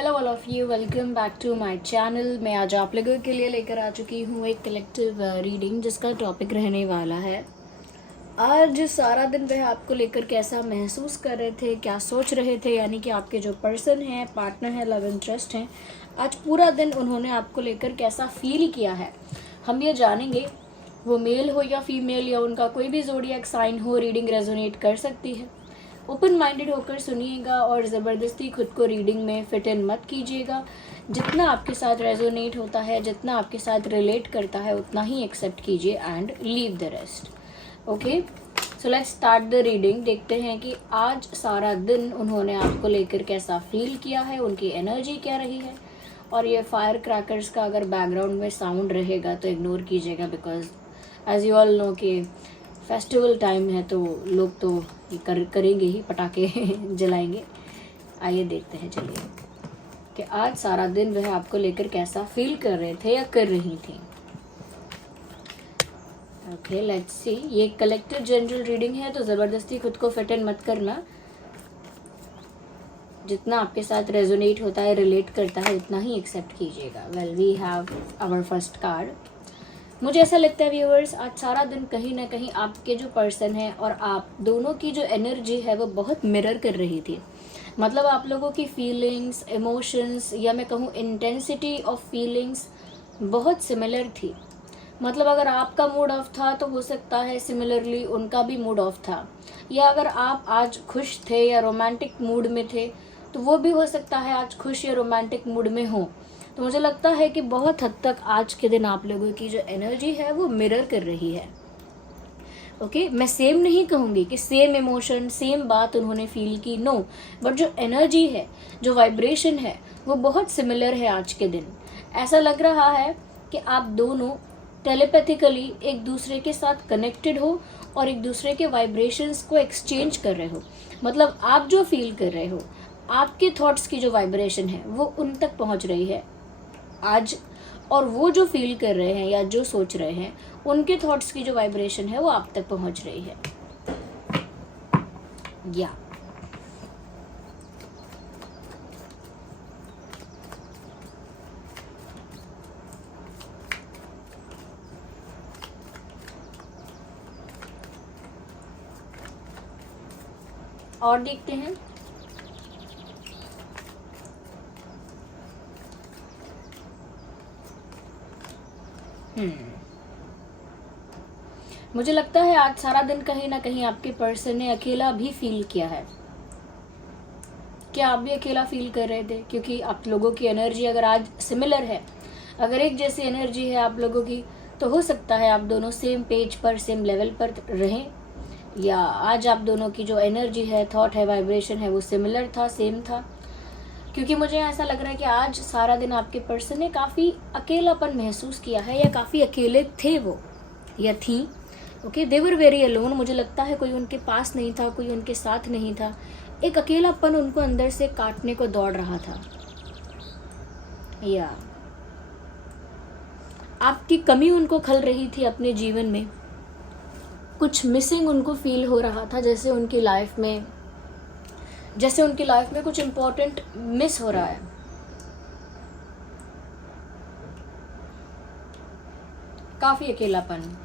Hello all of you, welcome back to my channel. मैं आज आप लोगों के लिए लेकर आ चुकी हूँ एक कलेक्टिव रीडिंग जिसका टॉपिक रहने वाला है आज सारा दिन वह आपको लेकर कैसा महसूस कर रहे थे, क्या सोच रहे थे। यानी कि आपके जो पर्सन हैं, पार्टनर है, लव इंटरेस्ट हैं, आज पूरा दिन उन्होंने आपको लेकर कैसा फील किया है, हम ये जानेंगे। वो मेल हो या फीमेल या उनका कोई भी ज़ोडिएक साइन हो, रीडिंग रेजोनेट कर सकती है। ओपन माइंडेड होकर सुनिएगा और ज़बरदस्ती खुद को रीडिंग में फिट इन मत कीजिएगा। जितना आपके साथ रेजोनेट होता है, जितना आपके साथ रिलेट करता है, उतना ही एक्सेप्ट कीजिए and leave the rest. Okay, so let's start the reading. देखते हैं कि आज सारा दिन उन्होंने आपको लेकर कैसा फील किया है, उनकी एनर्जी क्या रही है। और ये फायर क्रैकर्स का अगर बैकग्राउंड में साउंड रहेगा तो इग्नोर कीजिएगा, because as you all know कि फेस्टिवल टाइम है तो लोग तो ये करेंगे ही, पटाखे जलाएंगे। आइए देखते हैं, चलिए, कि आज सारा दिन वह आपको लेकर कैसा फील कर रहे थे या कर रही थी। Okay, let's see. ये कलेक्टिव जनरल रीडिंग है तो ज़बरदस्ती खुद को फिट इन मत करना। जितना आपके साथ रेजोनेट होता है, रिलेट करता है, उतना ही एक्सेप्ट कीजिएगा। Well, we have our first card. मुझे ऐसा लगता है व्यूअर्स, आज सारा दिन कहीं ना कहीं आपके जो पर्सन है और आप दोनों की जो एनर्जी है वो बहुत मिरर कर रही थी। मतलब आप लोगों की फीलिंग्स, इमोशंस, या मैं कहूँ इंटेंसिटी ऑफ फीलिंग्स बहुत सिमिलर थी। मतलब अगर आपका मूड ऑफ था तो हो सकता है सिमिलरली उनका भी मूड ऑफ था, या अगर आप आज खुश थे या रोमांटिक मूड में थे तो वो भी हो सकता है आज खुश या रोमांटिक मूड में हो। तो मुझे लगता है कि बहुत हद तक आज के दिन आप लोगों की जो एनर्जी है वो मिरर कर रही है। ओके, मैं सेम नहीं कहूँगी कि सेम इमोशन, सेम बात उन्होंने फील की, नो, बट जो एनर्जी है, जो वाइब्रेशन है, वो बहुत सिमिलर है आज के दिन। ऐसा लग रहा है कि आप दोनों टेलीपैथिकली एक दूसरे के साथ कनेक्टेड हो और एक दूसरे के वाइब्रेशंस को एक्सचेंज कर रहे हो। मतलब आप जो फील कर रहे हो, आपके थॉट्स की जो वाइब्रेशन है वो उन तक पहुंच रही है आज, और वो जो फील कर रहे हैं या जो सोच रहे हैं, उनके थॉट्स की जो वाइब्रेशन है वो आप तक पहुंच रही है। या और देखते हैं। मुझे लगता है आज सारा दिन कहीं ना कहीं आपके पर्सन ने अकेला भी फील किया है। क्या आप भी अकेला फील कर रहे थे? क्योंकि आप लोगों की एनर्जी अगर आज सिमिलर है, अगर एक जैसी एनर्जी है आप लोगों की, तो हो सकता है आप दोनों सेम पेज पर, सेम लेवल पर रहें, या आज आप दोनों की जो एनर्जी है, थॉट है, वाइब्रेशन है, वो सिमिलर था, सेम था। क्योंकि मुझे ऐसा लग रहा है कि आज सारा दिन आपके पर्सन ने काफ़ी अकेलापन महसूस किया है, या काफ़ी अकेले थे वो या थी। Okay, they were very alone. मुझे लगता है कोई उनके पास नहीं था, कोई उनके साथ नहीं था। एक अकेलापन उनको अंदर से काटने को दौड़ रहा था, या आपकी कमी उनको खल रही थी अपने जीवन में। कुछ मिसिंग उनको फील हो रहा था, जैसे उनकी लाइफ में कुछ इम्पोर्टेंट मिस हो रहा है। काफी अकेलापन।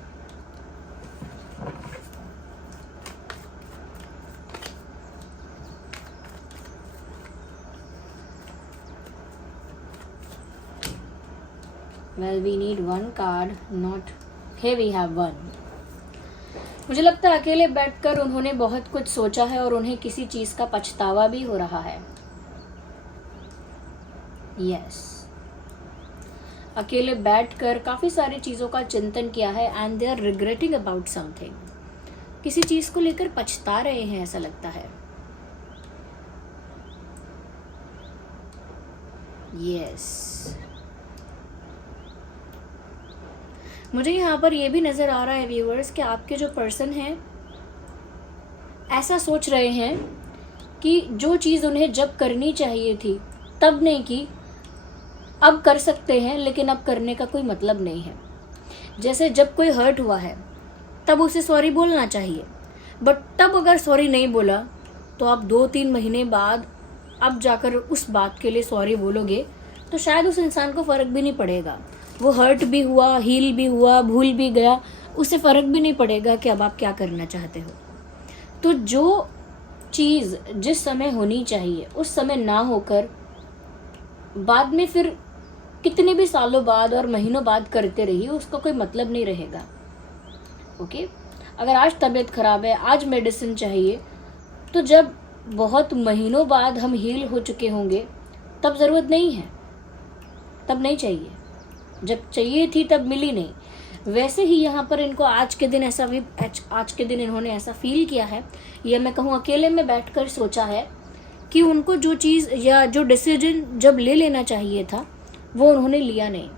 Well, we need one card, not here we have one. मुझे लगता है अकेले बैठकर उन्होंने बहुत कुछ सोचा है और उन्हें किसी चीज का पछतावा भी हो रहा है। यस, अकेले बैठकर काफी सारी चीजों का चिंतन किया है and they are regretting about something. किसी चीज को लेकर पछता रहे हैं, ऐसा लगता है। यस, मुझे यहाँ पर यह भी नज़र आ रहा है व्यूअर्स कि आपके जो पर्सन हैं ऐसा सोच रहे हैं कि जो चीज़ उन्हें जब करनी चाहिए थी तब नहीं की, अब कर सकते हैं, लेकिन अब करने का कोई मतलब नहीं है। जैसे जब कोई हर्ट हुआ है तब उसे सॉरी बोलना चाहिए, बट तब अगर सॉरी नहीं बोला तो आप 2-3 महीने बाद अब जाकर उस बात के लिए सॉरी बोलोगे तो शायद उस इंसान को फ़र्क भी नहीं पड़ेगा। वो हर्ट भी हुआ, हील भी हुआ, भूल भी गया, उससे फ़र्क भी नहीं पड़ेगा कि अब आप क्या करना चाहते हो। तो जो चीज़ जिस समय होनी चाहिए उस समय ना होकर बाद में फिर कितने भी सालों बाद और महीनों बाद करते रहिए, उसका कोई मतलब नहीं रहेगा। ओके, अगर आज तबीयत खराब है, आज मेडिसिन चाहिए, तो जब बहुत महीनों बाद हम हील हो चुके होंगे तब ज़रूरत नहीं है, तब नहीं चाहिए। जब चाहिए थी तब मिली नहीं। वैसे ही यहाँ पर इनको आज के दिन इन्होंने ऐसा फील किया है, या मैं कहूँ अकेले में बैठकर सोचा है कि उनको जो चीज़ या जो डिसीजन जब ले लेना चाहिए था वो उन्होंने लिया नहीं,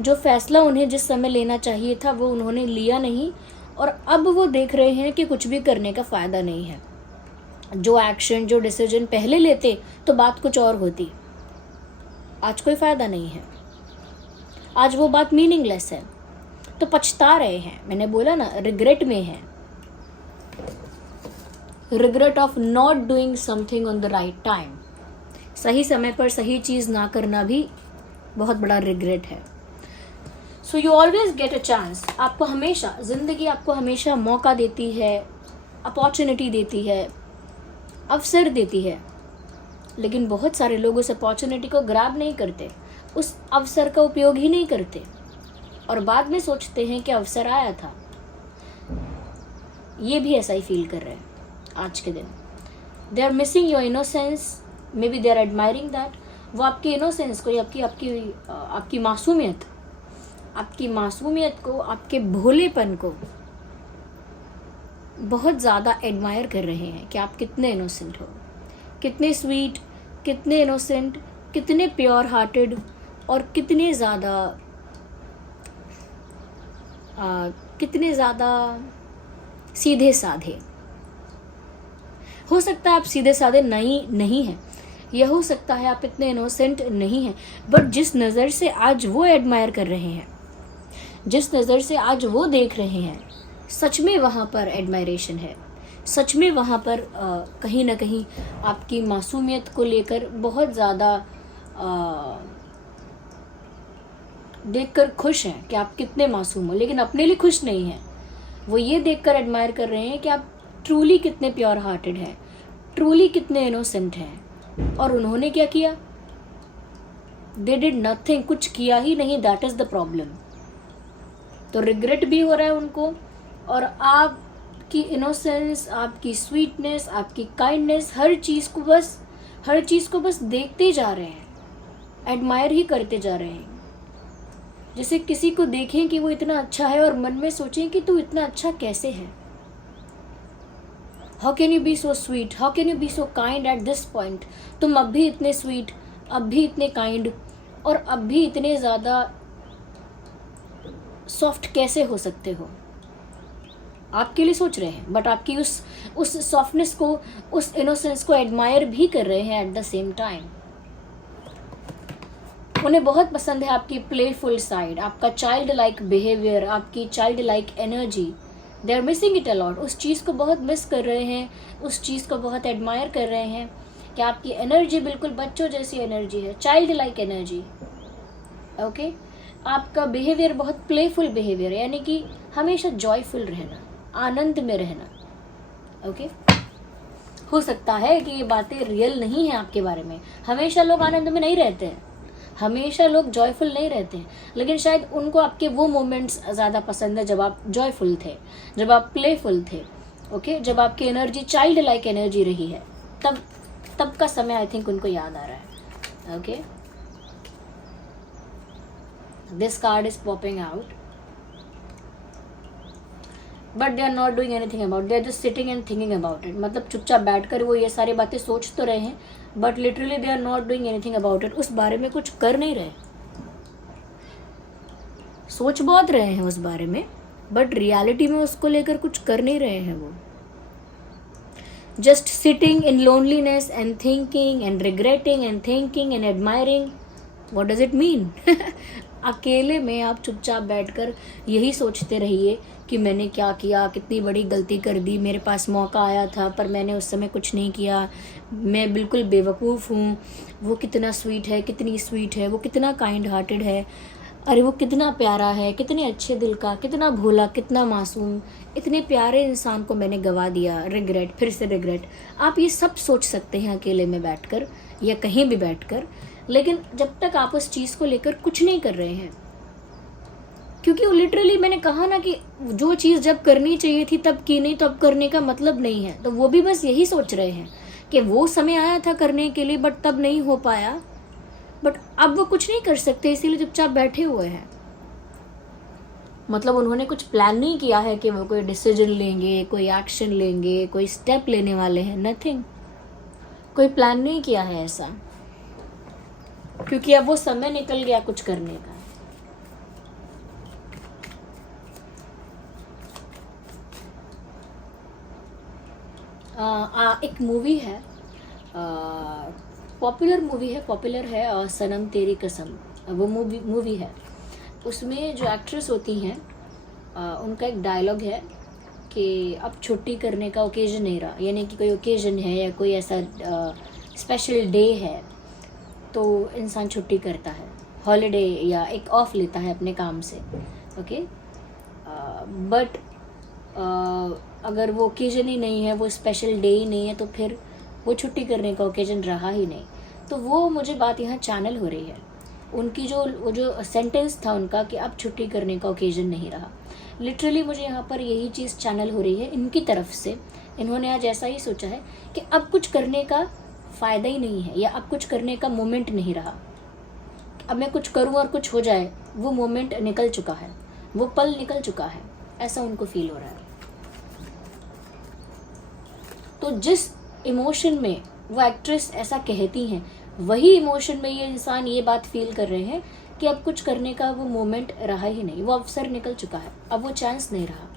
जो फैसला उन्हें जिस समय लेना चाहिए था वो उन्होंने लिया नहीं, और अब वो देख रहे हैं कि कुछ भी करने का फ़ायदा नहीं है। जो एक्शन, जो डिसीजन पहले लेते तो बात कुछ और होती, आज कोई फ़ायदा नहीं है, आज वो बात मीनिंगलेस है, तो पछता रहे हैं। मैंने बोला ना, रिग्रेट में है, regret of not doing something on the right time. सही समय पर सही चीज़ ना करना भी बहुत बड़ा रिग्रेट है। So you always get a chance. आपको हमेशा, ज़िंदगी आपको हमेशा मौका देती है, अपॉर्चुनिटी देती है, अवसर देती है, लेकिन बहुत सारे लोग उस अपॉर्चुनिटी को ग्रैब नहीं करते, उस अवसर का उपयोग ही नहीं करते, और बाद में सोचते हैं कि अवसर आया था। ये भी ऐसा ही फील कर रहे हैं आज के दिन। They are missing your innocence, maybe they are admiring that. वो आपकी इनोसेंस को, आपकी मासूमियत को, आपके भोलेपन को बहुत ज़्यादा एडमायर कर रहे हैं कि आप कितने इनोसेंट हो, कितने स्वीट, कितने इनोसेंट, कितने प्योर हार्टेड, और कितने ज़्यादा सीधे साधे। हो सकता है आप सीधे साधे नहीं हैं, यह हो सकता है आप इतने इनोसेंट नहीं हैं, बट जिस नज़र से आज वो एडमायर कर रहे हैं, जिस नज़र से आज वो देख रहे हैं, सच में वहाँ पर एडमायरेशन है, सच में वहाँ पर कहीं ना कहीं आपकी मासूमियत को लेकर बहुत ज़्यादा देखकर खुश हैं कि आप कितने मासूम हो, लेकिन अपने लिए खुश नहीं हैं। वो ये देखकर एडमायर कर रहे हैं कि आप ट्रूली कितने प्योर हार्टेड हैं, ट्रूली कितने इनोसेंट हैं। और उन्होंने क्या किया? दे डिड नथिंग, कुछ किया ही नहीं। That is the problem. तो रिग्रेट भी हो रहा है उनको, और आपकी इनोसेंस, आपकी स्वीटनेस, आपकी काइंडनेस, हर चीज़ को बस देखते जा रहे हैं, एडमायर ही करते जा रहे हैं। जैसे किसी को देखें कि वो इतना अच्छा है और मन में सोचें कि तू इतना अच्छा कैसे है। How can you be so sweet, how can you be so kind at this point. तुम अब भी इतने स्वीट, अब भी इतने काइंड, और अब भी इतने ज़्यादा सॉफ्ट कैसे हो सकते हो। आपके लिए सोच रहे हैं, बट आपकी उस सॉफ्टनेस को, उस इनोसेंस को एडमायर भी कर रहे हैं एट द सेम टाइम। उन्हें बहुत पसंद है आपकी प्लेफुल साइड, आपका चाइल्ड लाइक बिहेवियर, आपकी child like energy. They are missing it a lot. उस चीज़ को बहुत मिस कर रहे हैं, उस चीज़ को बहुत एडमायर कर रहे हैं कि आपकी एनर्जी बिल्कुल बच्चों जैसी एनर्जी है, चाइल्ड लाइक एनर्जी। ओके, आपका बिहेवियर बहुत प्लेफुल बिहेवियर है, यानी कि हमेशा जॉयफुल रहना, आनंद में रहना। ओके, हो सकता है कि ये बातें रियल नहीं हैं आपके बारे में। हमेशा लोग आनंद में नहीं रहते हैं, हमेशा लोग जॉयफुल नहीं रहते हैं, लेकिन शायद उनको आपके वो मोमेंट्स ज़्यादा पसंद है जब आप जॉयफुल थे, जब आप प्लेफुल थे। ओके, जब आपकी एनर्जी चाइल्ड लाइक एनर्जी रही है, तब का समय आई थिंक उनको याद आ रहा है। Okay, this card is popping out, but they are not doing anything about, they are just sitting and thinking about it. मतलब चुपचाप बैठकर वो ये सारी बातें सोच तो रहे हैं, but literally they are not doing anything about it. उस बारे में कुछ कर नहीं रहे, सोच बहुत रहे हैं उस बारे में, बट रियलिटी में उसको लेकर कुछ कर नहीं रहे हैं। वो just sitting in loneliness and thinking and regretting and thinking and admiring. What does it mean? अकेले में आप चुपचाप बैठकर यही सोचते रहिए कि मैंने क्या किया, कितनी बड़ी गलती कर दी, मेरे पास मौका आया था पर मैंने उस समय कुछ नहीं किया, मैं बिल्कुल बेवकूफ़ हूँ, वो कितना स्वीट है, कितनी स्वीट है, वो कितना काइंड हार्टेड है, अरे वो कितना प्यारा है, कितने अच्छे दिल का, कितना भोला, कितना मासूम, इतने प्यारे इंसान को मैंने गवा दिया, रिग्रेट, फिर से रिग्रेट। आप ये सब सोच सकते हैं अकेले में बैठकर या कहीं भी बैठकर, लेकिन जब तक आप उस चीज़ को लेकर कुछ नहीं कर रहे हैं, क्योंकि वो लिटरली मैंने कहा ना कि जो चीज़ जब करनी चाहिए थी तब की नहीं, तो अब करने का मतलब नहीं है। तो वो भी बस यही सोच रहे हैं कि वो समय आया था करने के लिए बट तब नहीं हो पाया, बट अब वो कुछ नहीं कर सकते इसीलिए चुपचाप बैठे हुए हैं। मतलब उन्होंने कुछ प्लान नहीं किया है कि वो कोई डिसीजन लेंगे, कोई एक्शन लेंगे, कोई स्टेप लेने वाले हैं, नथिंग। कोई प्लान नहीं किया है ऐसा, क्योंकि अब वो समय निकल गया कुछ करने का। एक मूवी है, पॉपुलर है सनम तेरी कसम, वो मूवी है। उसमें जो एक्ट्रेस होती हैं उनका एक डायलॉग है कि अब छुट्टी करने का ओकेजन नहीं रहा, यानी कि कोई ओकेजन है या कोई ऐसा स्पेशल डे है तो इंसान छुट्टी करता है, हॉलीडे या एक ऑफ लेता है अपने काम से, ओके। बट अगर वो ओकेजन ही नहीं है, वो स्पेशल डे ही नहीं है, तो फिर वो छुट्टी करने का ओकेजन रहा ही नहीं। तो वो मुझे बात यहाँ चैनल हो रही है, उनकी वो जो सेंटेंस था उनका कि अब छुट्टी करने का ओकेजन नहीं रहा, लिटरली मुझे यहाँ पर यही चीज़ चैनल हो रही है इनकी तरफ से। इन्होंने आज ऐसा ही सोचा है कि अब कुछ करने का फ़ायदा ही नहीं है, या अब कुछ करने का मोमेंट नहीं रहा, अब मैं कुछ करूँ और कुछ हो जाए, वो मोमेंट निकल चुका है, वो पल निकल चुका है, ऐसा उनको फील हो रहा है। तो जिस इमोशन में वो एक्ट्रेस ऐसा कहती हैं, वही इमोशन में ये इंसान ये बात फील कर रहे हैं कि अब कुछ करने का वो मोमेंट रहा ही नहीं, वो अवसर निकल चुका है, अब वो चांस नहीं रहा।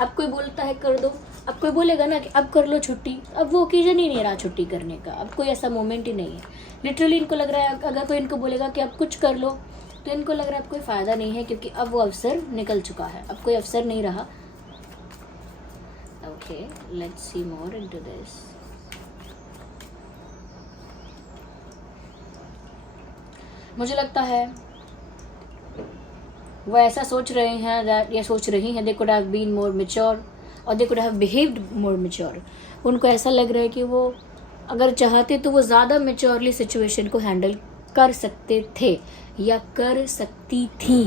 अब कोई बोलता है कर दो, अब कोई बोलेगा ना कि अब कर लो छुट्टी, अब वो ओकेजन ही नहीं रहा छुट्टी करने का, अब कोई ऐसा मोमेंट ही नहीं है। लिटरली इनको लग रहा है अगर कोई इनको बोलेगा कि अब कुछ कर लो तो इनको लग रहा है अब कोई फ़ायदा नहीं है, क्योंकि अब वो अवसर निकल चुका है, अब कोई अवसर नहीं रहा। Okay, let's see more into this. मुझे लगता है वो ऐसा सोच रहे हैं that, या सोच रही हैं, they could have been more mature और they could have behaved more mature। उनको ऐसा लग रहा है कि वो अगर चाहते तो वो ज़्यादा मेच्योरली सिचुएशन को हैंडल कर सकते थे या कर सकती थी।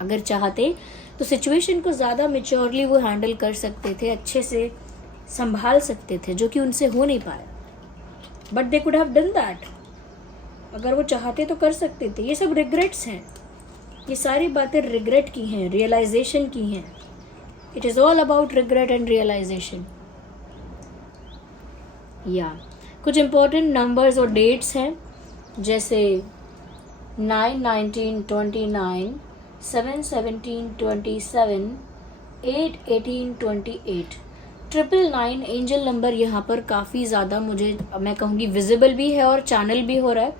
अगर चाहते तो सिचुएशन को ज़्यादा मेच्योरली वो हैंडल कर सकते थे, अच्छे से संभाल सकते थे, जो कि उनसे हो नहीं पाया। But they could have done that, अगर वो चाहते तो कर सकते थे। ये सब रिग्रेट्स हैं, ये सारी बातें रिग्रेट की हैं, रियलाइजेशन की हैं। It is all about regret and realisation. या कुछ इम्पोर्टेंट नंबर्स और डेट्स हैं, जैसे 9, 19, 29, 7, 17, 27, 8, 18, 28। 999 एंजल नंबर यहाँ पर काफ़ी ज़्यादा मुझे, मैं कहूँगी विजिबल भी है और चैनल भी हो रहा है।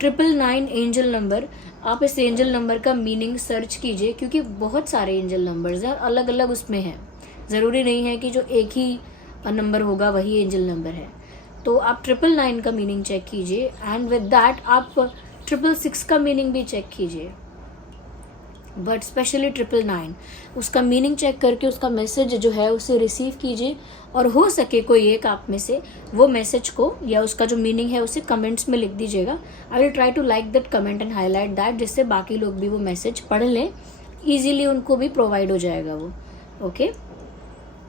999 एंजल नंबर, आप इस एंजल नंबर का मीनिंग सर्च कीजिए, क्योंकि बहुत सारे एंजल नंबर्स हैं, अलग अलग उसमें हैं, ज़रूरी नहीं है कि जो एक ही नंबर होगा वही एंजल नंबर है। तो आप 999 का मीनिंग चेक कीजिए, एंड विद दैट आप 666 का मीनिंग भी चेक कीजिए, बट स्पेशली 999 उसका मीनिंग चेक करके उसका मैसेज जो है उसे रिसीव कीजिए, और हो सके कोई एक आप में से वो मैसेज को या उसका जो मीनिंग है उसे कमेंट्स में लिख दीजिएगा। I will try to like that comment and highlight that, जिससे बाकी लोग भी वो मैसेज पढ़ लें, ईजीली उनको भी प्रोवाइड हो जाएगा वो, ओके।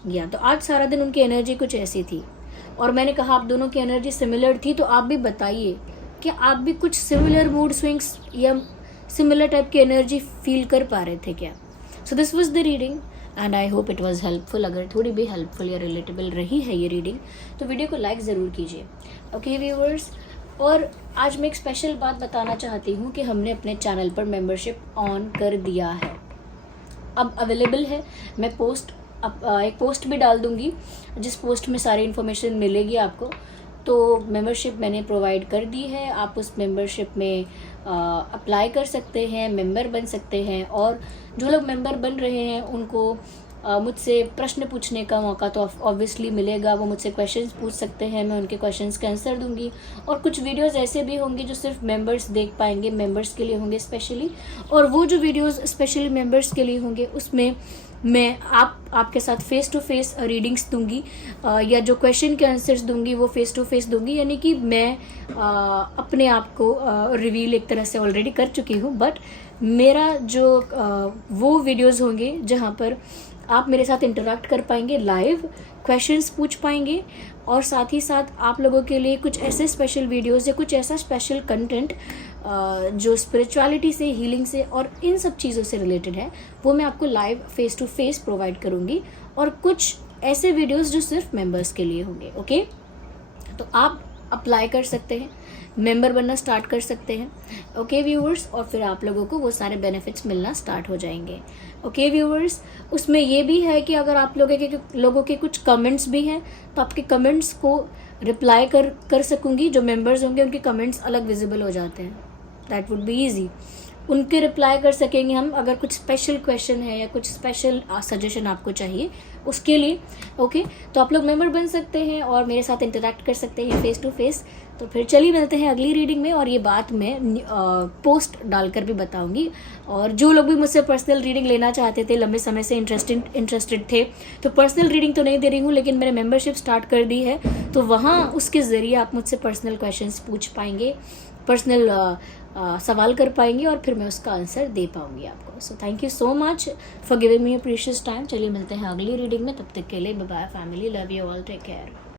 या तो आज सारा दिन उनकी एनर्जी कुछ ऐसी थी, और मैंने कहा आप दोनों की एनर्जी सिमिलर थी, तो आप भी बताइए कि आप भी कुछ सिमिलर मूड स्विंग्स या सिमिलर टाइप की एनर्जी फील कर पा रहे थे क्या। So this was the reading and I hope it was helpful. अगर थोड़ी भी हेल्पफुल या रिलेटेबल रही है ये रीडिंग तो वीडियो को लाइक ज़रूर कीजिए, ओके व्यूअर्स। और आज मैं एक स्पेशल बात बताना चाहती हूँ कि हमने अपने चैनल पर मेंबरशिप ऑन कर दिया है, अब अवेलेबल है। मैं एक पोस्ट भी डाल दूँगी, जिस पोस्ट में सारी इन्फॉर्मेशन मिलेगी आपको। तो मेंबरशिप मैंने प्रोवाइड कर दी है, आप उस मेंबरशिप में अप्लाई कर सकते हैं, मेंबर बन सकते हैं। और जो लोग मेंबर बन रहे हैं उनको मुझसे प्रश्न पूछने का मौका तो ऑब्वियसली मिलेगा। वो मुझसे क्वेश्चंस पूछ सकते हैं, मैं उनके क्वेश्चंस के आंसर दूंगी। और कुछ वीडियोस ऐसे भी होंगे जो सिर्फ मेंबर्स देख पाएंगे, मेंबर्स के लिए होंगे स्पेशली। और वो जो वीडियोस स्पेशली मेंबर्स के लिए होंगे उसमें मैं आपके साथ फेस टू फेस रीडिंग्स दूंगी, या जो क्वेश्चन के आंसर्स दूंगी वो फेस टू फेस दूंगी। यानी कि मैं अपने आप को रिवील एक तरह से ऑलरेडी कर चुकी हूँ, बट मेरा जो वो वीडियोस होंगे जहाँ पर आप मेरे साथ इंटरेक्ट कर पाएंगे, लाइव क्वेश्चंस पूछ पाएंगे। और साथ ही साथ आप लोगों के लिए कुछ ऐसे स्पेशल वीडियोस या कुछ ऐसा स्पेशल कंटेंट जो स्पिरिचुअलिटी से, हीलिंग से और इन सब चीज़ों से रिलेटेड है, वो मैं आपको live face to face provide करूँगी। और कुछ ऐसे वीडियोस जो सिर्फ मेंबर्स के लिए होंगे। ओके, तो आप अप्लाई कर सकते हैं, मेंबर बनना स्टार्ट कर सकते हैं। ओके व्यूअर्स, और फिर आप लोगों को वो सारे बेनिफिट्स मिलना स्टार्ट हो जाएंगे। ओके व्यूअर्स, उसमें ये भी है कि अगर आप लोगों के कुछ कमेंट्स भी हैं तो आपके कमेंट्स को रिप्लाई कर सकूंगी। जो मेंबर्स होंगे उनके कमेंट्स अलग विजिबल हो जाते हैं, दैट वुड बी ईजी, उनके रिप्लाई कर सकेंगे हम अगर कुछ स्पेशल क्वेश्चन है या कुछ स्पेशल सजेशन आपको चाहिए उसके लिए। ओके, तो आप लोग मेंबर बन सकते हैं और मेरे साथ इंटरेक्ट कर सकते हैं फेस टू फेस। तो फिर चलिए मिलते हैं अगली रीडिंग में, और ये बात मैं पोस्ट डालकर भी बताऊंगी। और जो लोग भी मुझसे पर्सनल रीडिंग लेना चाहते थे, लंबे समय से इंटरेस्टेड थे, तो पर्सनल रीडिंग तो नहीं दे रही हूँ, लेकिन मैंने मेंबरशिप स्टार्ट कर दी है, तो वहाँ उसके ज़रिए आप मुझसे पर्सनल क्वेश्चंस पूछ पाएंगे, पर्सनल सवाल कर पाएंगे, और फिर मैं उसका आंसर दे पाऊंगी आपको। So thank you so much for giving me a precious time. चलिए मिलते हैं अगली रीडिंग में, तब तक के लिए bye bye family, love you all, take care.